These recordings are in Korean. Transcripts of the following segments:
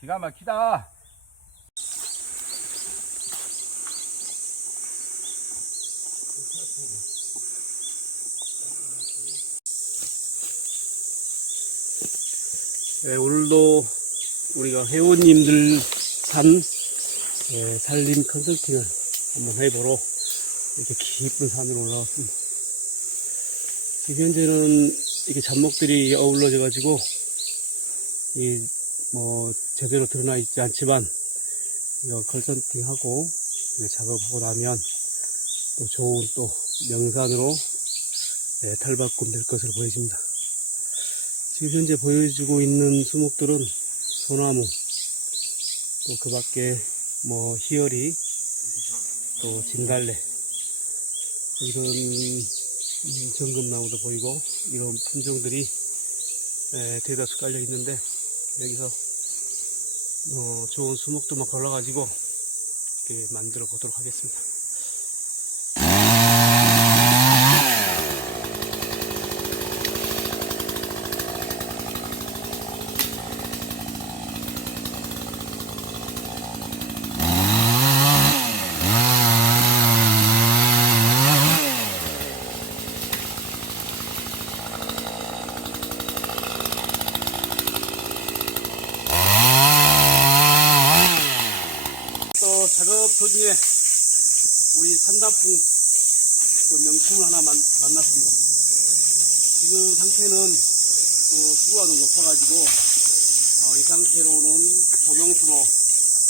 기가 막히다. 네, 오늘도 우리가 회원님들 산 네, 산림 컨설팅을 한번 해보러 이렇게 깊은 산으로 올라왔습니다. 지금 현재는 이게 잡목들이 어울러져 가지고 이 뭐 제대로 드러나 있지 않지만 이거 컨설팅하고 이거 작업하고 나면 또 좋은 또 명산으로 네, 탈바꿈 될 것으로 보여집니다. 지금 현재 보여주고 있는 수목들은 소나무, 또 그 밖에 뭐 희열이, 또 진달래, 이런 음, 정금나무도 보이고 이런 품종들이 에, 대다수 깔려 있는데 여기서 어, 좋은 수목들만 골라가지고 이렇게 만들어 보도록 하겠습니다. 또 작업 도중에 우리 산단풍 그 명품을 하나 만, 만났습니다. 지금 상태는 어, 수고가 너무 높아가지고 어, 이 상태로는 조명수로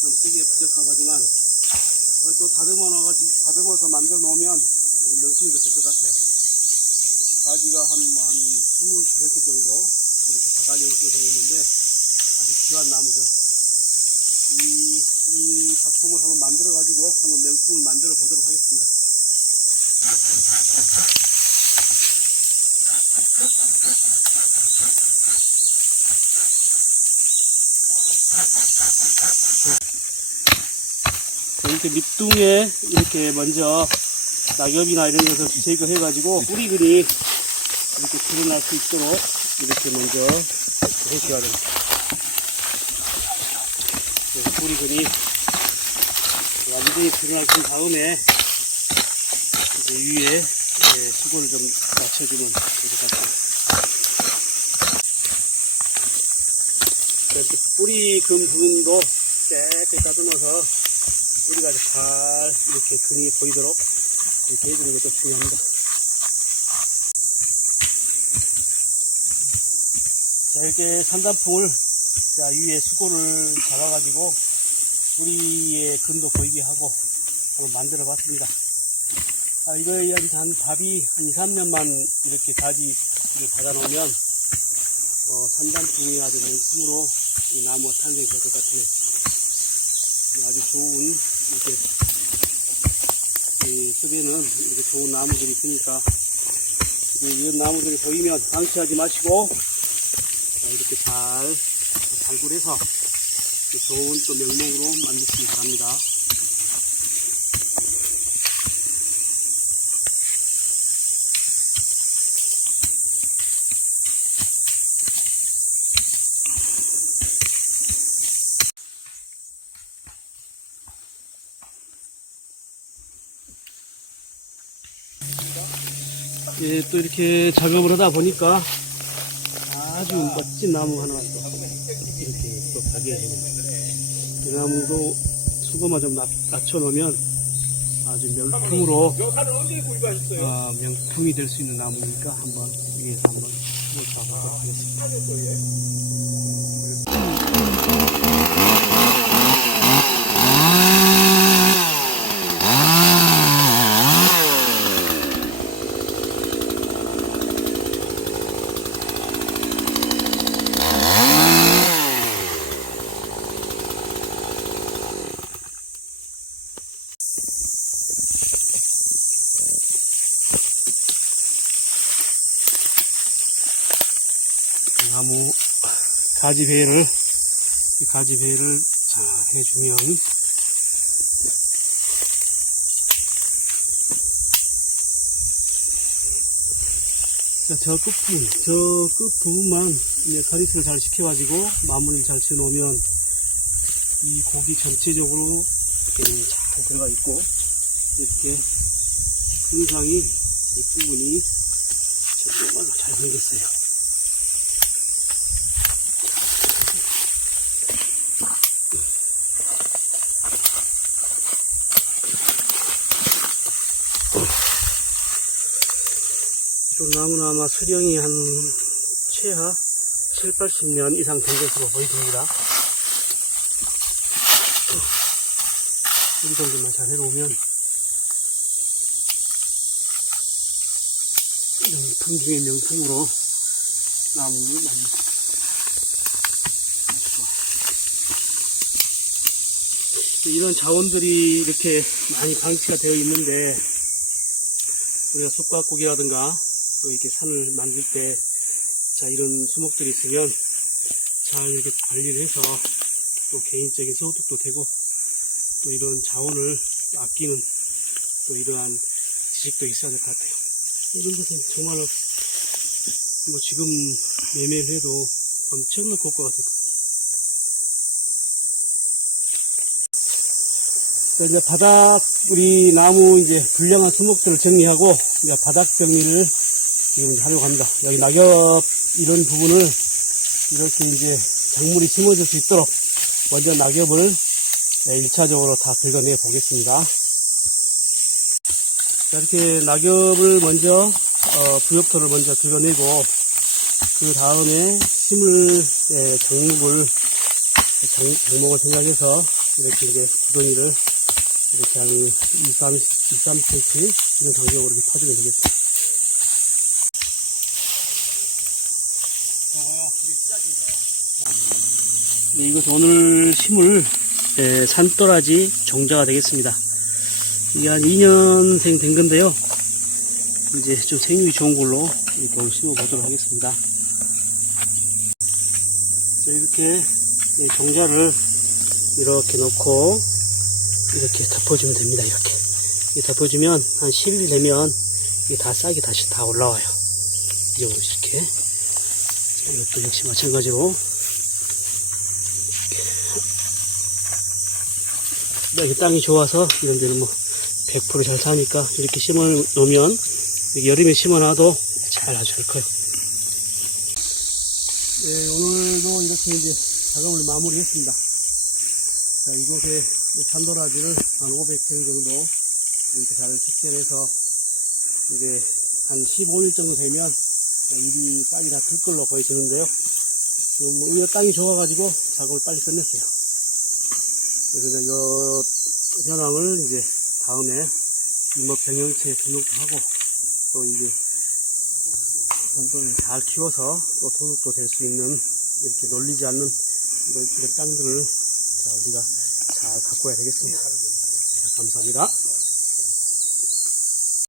좀 쓰기에 부적합하지만 어, 또 다듬어 다듬어서 만들어 놓으면 명품이 될것 같아요. 이 가지가 한, 뭐한 25개 정도 이렇게 다가형식으로 되어 있는데 아주 귀한 나무죠. 이, 이 작품을 한번 만들어 가지고 한번 명품을 만들어 보도록 하겠습니다. 이렇게 밑둥에 이렇게 먼저 낙엽이나 이런 것을 제거해 가지고 뿌리근이 이렇게 드러날 수 있도록 이렇게 먼저 해줘야 됩니다. 뿌리근이 완전히 드러나신 다음에 이제 위에 이제 수건을 좀 맞춰주면 될 것 같아요. 이렇게 뿌리 금 부분도 깨끗이 따듬어서 뿌리가 잘 이렇게 근이 보이도록 이렇게 해주는 것도 중요합니다. 자, 이렇게 산단풍을 자, 위에 수고를 잡아가지고 뿌리의 근도 보이게 하고 한번 만들어 봤습니다. 아, 이거에 한, 한 답이 한 2, 3년만 이렇게 가지를 받아놓으면 어, 산단풍이 아주 명품으로 이 나무가 탄생될 것 같으네요. 아주 좋은 이렇게 이 숲에는 이렇게 좋은 나무들이 있으니까 이런 나무들이 보이면 방치하지 마시고 자, 이렇게 잘 발굴해서 좋은 또 명목으로 만드시기 바랍니다. 예, 또 이렇게 작업을 하다 보니까 아주 멋진 나무 하나 또 이렇게 또 발견했습니다. 이 나무도 수고만 좀 낮, 낮춰놓으면 아주 명품으로 아, 명품이 될 수 있는 나무니까 한번 위에서 한번 잡아보도록 하겠습니다. 나무 가지 배를 이 가지 배를 잘 해주면 자, 저 끝부분, 저 끝 부분만 이제 가리스를 잘 시켜가지고 마무리를 잘 지어놓으면 이 고기 전체적으로 잘 들어가 있고 이렇게 근상이 윗부분이 정말로 잘 생겼어요. 이 나무는 아마 수령이 한 최하 7, 80년 이상 된 것으로 보여집니다. 이 정도만 잘 해놓으면 명품 중의 명품으로 나무를 만듭니다. 이런 자원들이 이렇게 많이 방치가 되어 있는데 우리가 숲과국이라든가 또 이렇게 산을 만들 때 자 이런 수목들이 있으면 잘 이렇게 관리를 해서 또 개인적인 소득도 되고 또 이런 자원을 아끼는 또 이러한 지식도 있어야 될 것 같아요. 이런 것은 정말로 뭐 지금 매매를 해도 엄청난 효과가 될 것 같아요. 자, 이제 바닥 우리 나무 이제 불량한 수목들을 정리하고 이제 바닥 정리를 지금 하려고 합니다. 여기 낙엽 이런 부분을 이렇게 이제 작물이 심어질 수 있도록 먼저 낙엽을 1차적으로 다 긁어내 보겠습니다. 자, 이렇게 낙엽을 먼저, 어, 부엽토를 먼저 긁어내고, 그 다음에 심을, 예, 장목을, 장, 장목을 생각해서 이렇게 이제 구덩이를 이렇게 한 2, 3, 2, 3cm 이런 간격으로 이렇게 파주면 되겠습니다. 네, 이것 오늘 심을 예, 산도라지 종자가 되겠습니다. 이게 한 2년생 된 건데요. 이제 좀 생육이 좋은 걸로 이렇게 심어 보도록 하겠습니다. 자, 이렇게 이 종자를 이렇게 놓고 이렇게 덮어주면 됩니다. 이렇게. 이렇게 덮어주면 한 10일 되면 이게 다 싹이 다시 다 올라와요. 이 정도 이렇게. 자, 이것도 역시 마찬가지로 여기 땅이 좋아서 이런 데는 뭐 100%잘 사니까 이렇게 심어 놓으면 여름에 심어놔도 잘 아주 잘 커요. 네, 오늘도 이렇게 이제 작업을 마무리했습니다. 자, 이곳에 산도라지를 한 500평 정도 이렇게 잘 식재해서 이제 한 15일 정도 되면 자, 일이 싹이 다 클 걸로 보여지는데요. 지금 의외 땅이 좋아가지고 작업을 빨리 끝냈어요. 그래서 요 현황을 이제 다음에 임업 병영체에 등록도 하고 또 이게 또잘 키워서 또 도둑도 될 수 있는 이렇게 놀리지 않는 이런, 이런 땅들을 자 우리가 잘 가꿔야 되겠습니다. 자, 감사합니다.